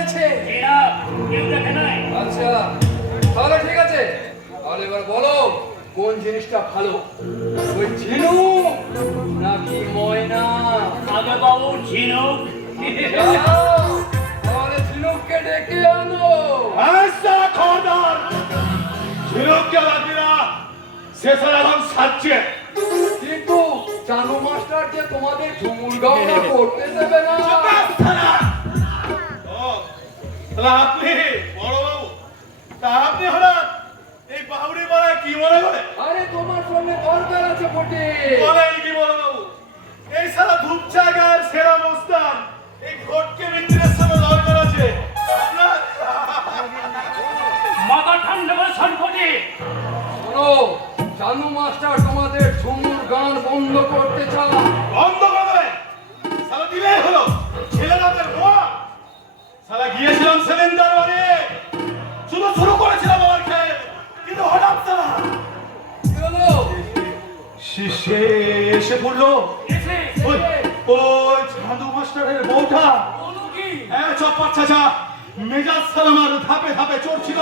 মেরেছে। আচ্ছা তাহলে ঠিক আছে, তাহলে এবার বলো কোন জিনিসটা ভালো, ওই ঝিনুক নাকি ময়না? আগে বাবু ঝিনুক। তাহলে ঝিনুককে ডেকে আনো। খবরদার, ঝিনুককে লাগবে না, সে সারা এখন সাজছে। কিন্তু চানু মাস্টার যে তোমাদের ঝুমুর গাওয়া করতে দেবে না। আপনি বড় বাবু, তা আপনি হঠাৎ এই বাউরি পাড়ায় কি মনে করে? আরে তোমার সঙ্গে দরকার আছে বটে। বলেন কি বড় বাবু, এই সারা ধূপচাগার সেরা মস্তান এই ঘটকে মিত্রের সঙ্গে দরকার আছে। মাথা ঠান্ডা করে সনপটি। শোনো, চানু মাস্টার তোমাদের ঝুমুর গান বন্ধ করতে চান। বন্ধ করে দেবে, সারা দিলেই হলো। ছেলেরাদের মোয়া সারা গিয়েছিলাম সেদিন দরবারে, শুধু শুরু করেছিলাম আমার খেয়ে, কিন্তু হঠাৎ সারা কি হলো? সে এসে পড়লো। ওই চাঁদু মাস্টারের বউটা, হ্যাঁ চপ্পা চাচা, মেজাজ সালামার ধাপে ধাপে চড়ছিল।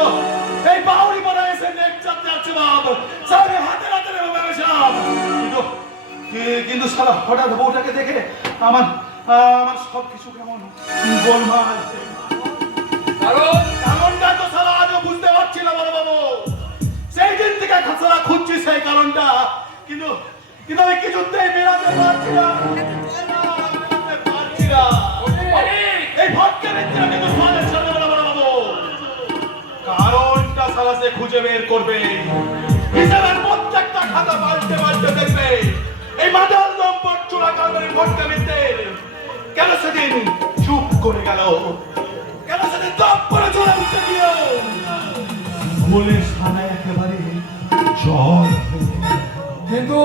এই বাউরি পাড়া এসে নেক চাপ যাচ্ছে বাপ, সারে হাতে হাতে নেবে ব্যবসাম। কিন্তু সারা হঠাৎ বউটাকে দেখে আমার সবকিছু কেমন গোলমাল। কারণটা তো সারা আজও বুঝতে পারছি না বড় বাবু। সেই দিন থেকে সারা খুঁজছি সেই কারণটা, কিন্তু আমি কিছুতেই মেলাতে পারছি না। এই ভটকে মিত্র কিন্তু সমাজের সামনে বড় বাবু কারণটা সারা সে খুঁজে বের করবে। হিসাবের প্রত্যেকটা খাতা পাল্টে পাল্টে দেখবে। এই মাদার লম্পট চোরা কালবারের ভটকে মিত্রের কেন সেদিন চুপ করে গেল, কেন সেদিন দপ করে চলে উঠতে দিল। বলে সারা একেবারে জল। কিন্তু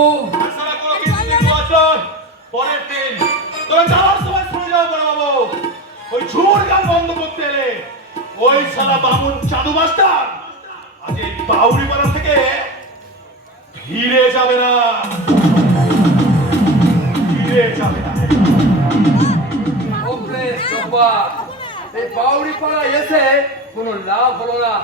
পরের দিন তোরা যাওয়ার সময় শুনে যাও বড় বাবু, ওই ঝুমুর গান বন্ধ করতে এলে ওই সারা বামুন চাঁদু মাস্টার আজ এই বাউরি পাড়া থেকে ফিরে যাবে না, ফিরে যাবে না। ওপরে চম্পা, এই বাউরি পাড়া এসে কোনো লাভ হলো না।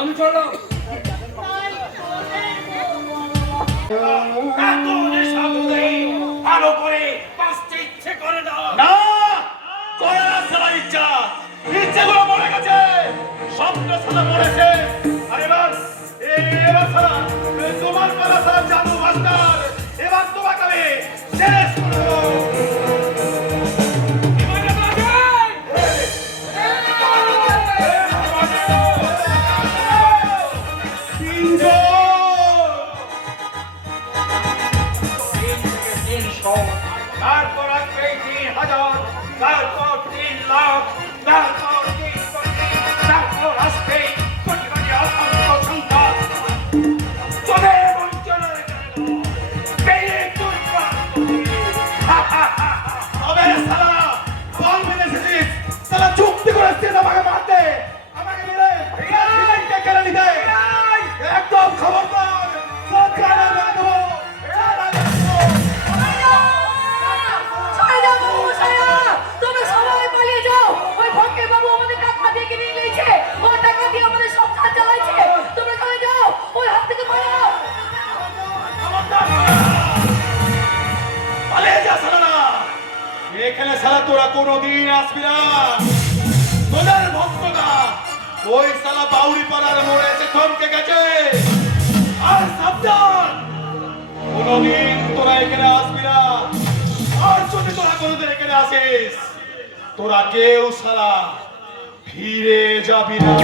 আমি চললাম। ভালো করে বাঁচতে ইচ্ছে করে না। না করে না সারা ইচ্ছা, ইচ্ছেগুলো মরে গেছে, স্বপ্ন সারা মরেছে। আর এবার সারা তোমার পাড়া সারা চাঁদু মাস্টার, এবার তোমাকে আমি শেষ করবো। তারপর আসবে ৩,০০০, তারপর ৩ লাখ, তারপর ৩ কোটি, তারপর আসবে কোটি কোটি অসংখ্য সংখ্যা। তোদের বঞ্চনার তবে সারা বল মেনেছিস, সারা চুক্তি করেছিস আমাকে মারতে, আমাকে মিলে কেড়ে নিতে। একদম খবরদার, সরকার দেবো। এখানে সারা তোরা কোনোদিন আসবি না। তোদের ভক্তটা ওই সালা বাউরি পাড়ার মোড়ে এসে থমকে গেছে। আর সাবধান, কোনোদিন তোরা এখানে আসবি না। আর যদি তোরা কোনোদিন এখানে আসিস, তোরা কেউ সালা ফিরে যাবি না।